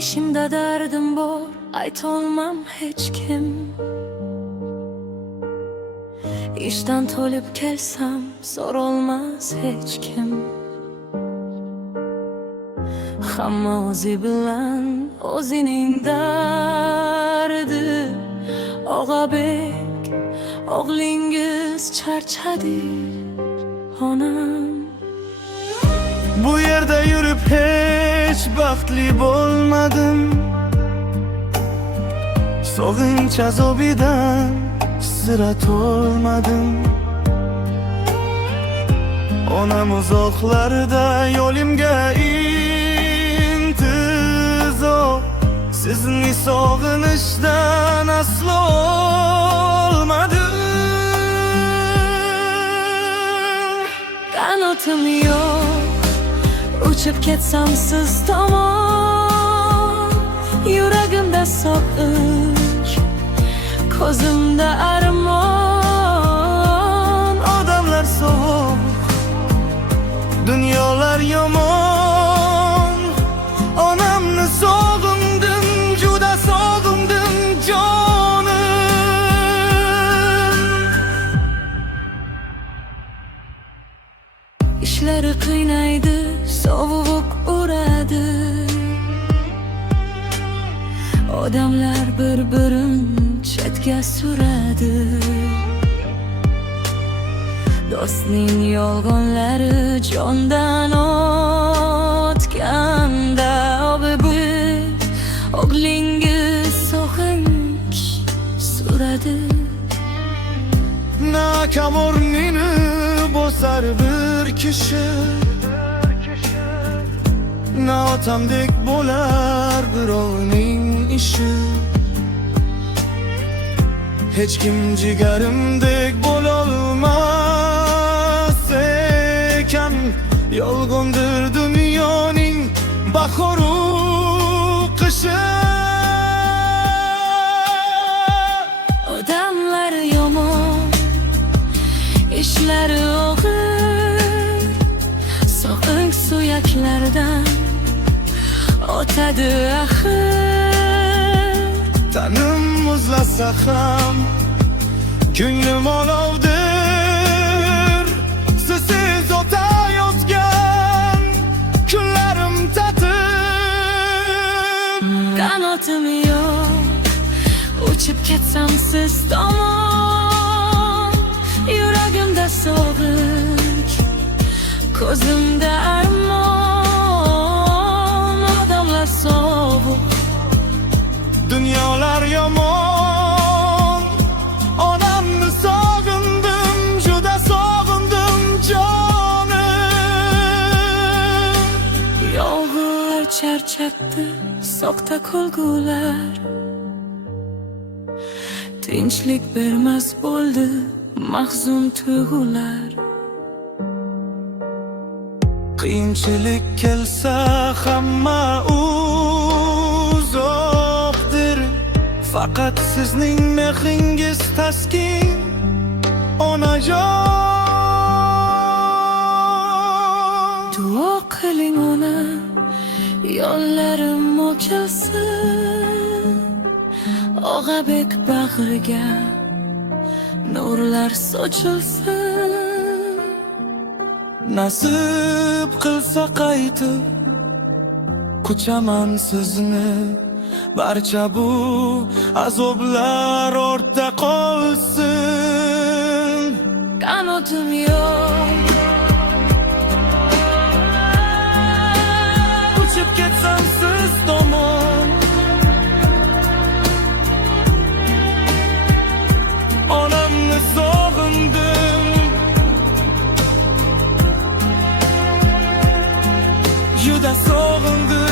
ishimda dardim bor, aytolmam hech kim. İşten to'lib kelsam, so'rolmas hech kim. Hamma o'zi bilan o'zining dardi. Og'abek, o'g'lingiz charchadi, onam. Bu yerda yurib hech baxtli bo'lmadim. Sog'inch azobidan sira to'lmadim. Onam uzoqlarda yo'limga intizor. Sizni sog'inishdan aslo olmadim. Qanotim yo'q, uchib ketsam siz tomon. Yuragimda sog'inch, ko'zimda armon. Odamlar sovuq, dunyolar yomon. Onamni sog'indim, juda sog'indim jonim. Ishlari qiynaydi, sovuq uradi. Odamlar bir-birini chetga suradi. Do'stning yolg'onlari jondan o'tganda, obib o'g'lingiz sog'inch suradi. Na kamornini bosar bir kishi, na otamdek bo'lar birovning ishi. Hech kim jigarimdek bo'lolmas ekan. Yolg'ondir dunyoning bahoru qishi. Odamlar yomon, ishlari og'ir. Sog'inch suyaklardan o'tadi axir. Tanim muzlasa ham ko'nglim olovdir. Sizsiz o'tayotgan kunlarim tatim. Qanotim yo'q, uchib ketsam siz tomon. Yuragimda sog'inch, ko'zimda armon. Odamlar sovuq, dunyolar yomon. Onamni sog'indim, juda sog'indim jonim. yolg'ir charchatdi soxta kulgular. Tinchlik bermas bo'ldi mahzun tuyg'ular. Qiyinchilik kelsa hamma uzoqdir. Faqat sizning mehringiz taskin, onajon. Duo qiling ona, yo'llarim ochilsin. Og'abek bag'riga nurlar sochilsin. Nasib qilsa qaytib quchaman sizni. Barcha bu azoblar ortda qolsin. Qanotim yo'q, uchib ketsam siz tomon. Onamni sog'indim, juda sog'indim.